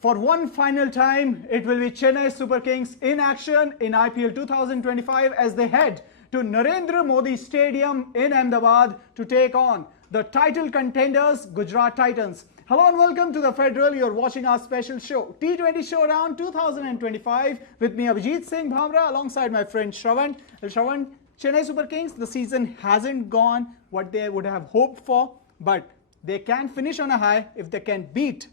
For one final time, it will be Chennai Super Kings in action in IPL 2025 as they head to Narendra Modi Stadium in Ahmedabad to take on the title contenders Gujarat Titans. Hello and welcome to the Federal. You're watching our special show, T20 Showdown 2025, with me Abhijit Singh Bhamra alongside my friend Shravan. Shravan, Chennai Super Kings, the season hasn't gone what they would have hoped for, but they can finish on a high if they can beat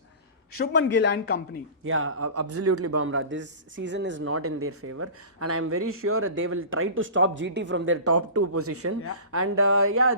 Shubman Gill and company. Yeah, absolutely, Bhamra. This season is not in their favor, and I'm very sure they will try to stop GT from their top 2 position. Yeah. And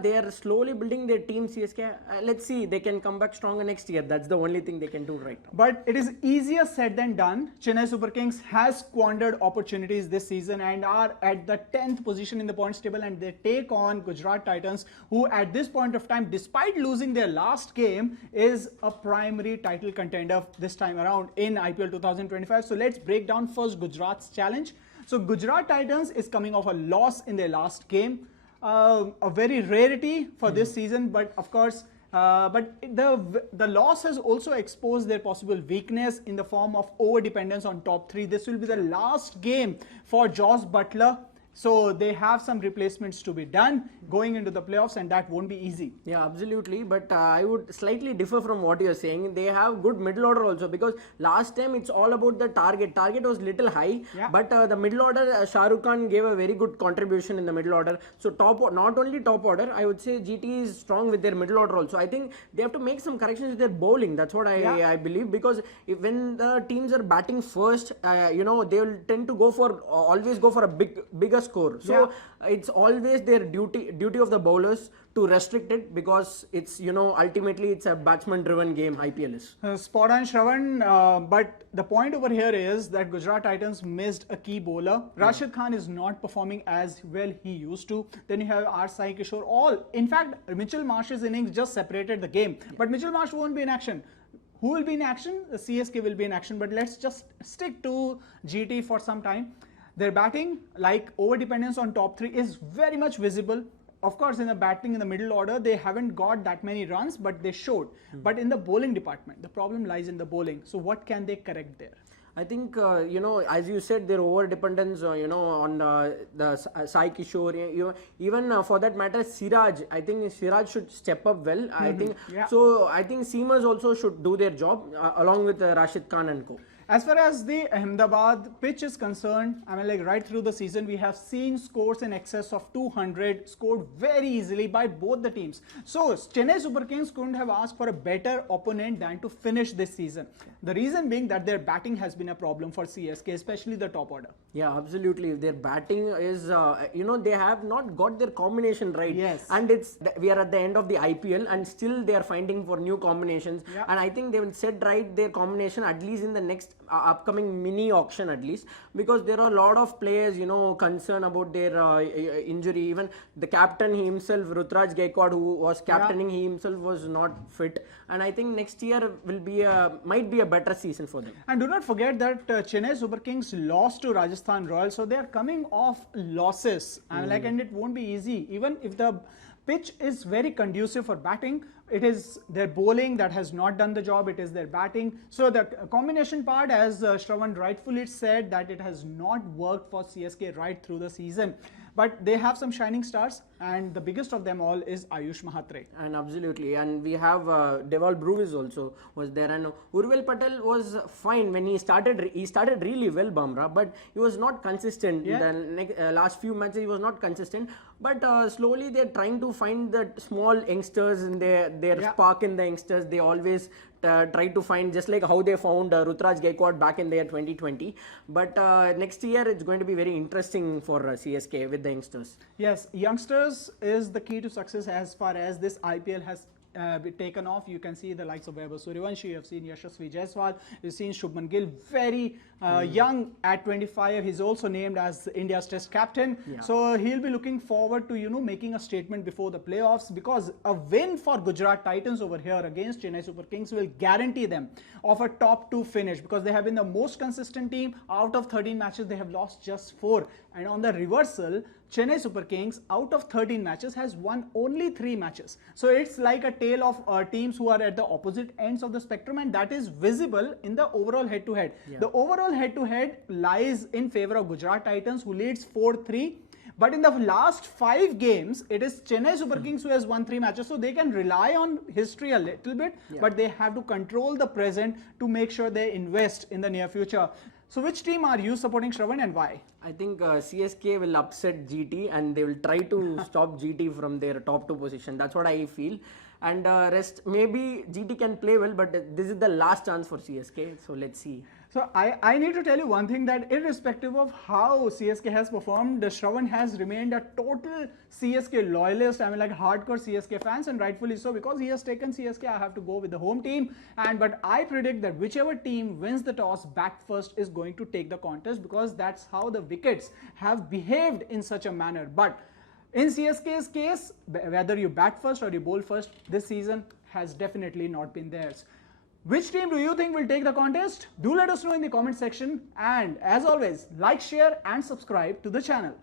they are slowly building their team. CSK. Let's see, they can come back stronger next year. That's the only thing they can do right now. But it is easier said than done. Chennai Super Kings has squandered opportunities this season and are at the 10th position in the points table, and they take on Gujarat Titans, who at this point of time, despite losing their last game, is a primary title contender this time around in IPL 2025. So let's break down first Gujarat's challenge. So Gujarat Titans is coming off a loss in their last game, a very rarity for this season, but of course but the loss has also exposed their possible weakness in the form of over dependence on top 3. This will be the last game for Joss Butler, so they have some replacements to be done going into the playoffs, and that won't be easy. Yeah, absolutely. But I would slightly differ from what you're saying. They have good middle order also, because last time it's all about the target. Target was little high, but the middle order, Shah Rukh Khan gave a very good contribution in the middle order. So not only top order, I would say GT is strong with their middle order also. I think they have to make some corrections with their bowling. That's what I believe, because when the teams are batting first, they will tend to always go for a bigger score. So it's always their duty of the bowlers to restrict it, because it's ultimately it's a batsman driven game. IPL is spot on, Shravan, but the point over here is that Gujarat Titans missed a key bowler. Rashid Khan is not performing as well he used to. Then you have R. Sai Kishore. In fact, Mitchell Marsh's innings just separated the game, but Mitchell Marsh won't be in action. Who will be in action? The CSK will be in action, but let's just stick to GT for some time. Their batting, like over dependence on top 3, is very much visible. Of course, in the batting in the middle order, they haven't got that many runs, but they showed. But in the bowling department, the problem lies in the bowling. So what can they correct there? I think, as you said, their over dependence, on the Sai Kishore, even for that matter, Siraj. I think Siraj should step up well. I think so. I think seamers also should do their job along with Rashid Khan and co. As far as the Ahmedabad pitch is concerned, I mean, like right through the season, we have seen scores in excess of 200 scored very easily by both the teams. So Chennai Super Kings couldn't have asked for a better opponent than to finish this season. The reason being that their batting has been a problem for CSK, especially the top order. Yeah, absolutely. Their batting is, they have not got their combination right. Yes. And we are at the end of the IPL, and still they are finding for new combinations. Yeah. And I think they will set right their combination at least in the next upcoming mini auction, at least, because there are a lot of players concerned about their injury. Even the captain himself, Rutraj Gaikwad, who was captaining, he himself was not fit, and I think next year might be a better season for them. And do not forget that Chennai Super Kings lost to Rajasthan Royals, so they are coming off losses, and it won't be easy. Even if the pitch is very conducive for batting, it is their bowling that has not done the job. It is their batting. So the combination part, as Shravan rightfully said, that it has not worked for CSK right through the season. But they have some shining stars, and the biggest of them all is Ayush Mahatre. And absolutely, and we have Deval Bruvis also was there, and Urvel Patel was fine when he started. He started really well, Bhamra, but he was not consistent. In the last few matches, he was not consistent. But slowly they're trying to find the small youngsters in their spark in the youngsters. They always try to find, just like how they found Rutraj Gaikwad back in their 2020. But next year it's going to be very interesting for CSK with the youngsters. Yes, youngsters is the key to success as far as this IPL has taken off. You can see the likes of Vaibhav Suryavanshi, you have seen Yashasvi Jaiswal, you've seen Shubman Gill, very young at 25. He's also named as India's Test captain. So he'll be looking forward to making a statement before the playoffs, because a win for Gujarat Titans over here against Chennai Super Kings will guarantee them of a top 2 finish, because they have been the most consistent team. Out of 13 matches, they have lost just 4, and on the reversal, Chennai Super Kings, out of 13 matches, has won only 3 matches. So it's like a tale of teams who are at the opposite ends of the spectrum, and that is visible in the overall head-to-head. The overall head-to-head lies in favor of Gujarat Titans, who leads 4-3. But in the last 5 games, it is Chennai Super Kings who has won 3 matches. So they can rely on history a little bit, but they have to control the present to make sure they invest in the near future. So which team are you supporting, Shravan, and why? I think CSK will upset GT and they will try to stop GT from their top 2 position. That's what I feel. And rest, maybe GT can play well, but this is the last chance for CSK. So let's see. So I need to tell you one thing, that irrespective of how CSK has performed, Shravan has remained a total CSK loyalist. I mean, like hardcore CSK fans, and rightfully so, because he has taken CSK. I have to go with the home team. But I predict that whichever team wins the toss back first is going to take the contest, because that's how the wickets have behaved in such a manner. But in CSK's case, whether you bat first or you bowl first, this season has definitely not been theirs. Which team do you think will take the contest? Do let us know in the comment section. And as always, like, share and subscribe to the channel.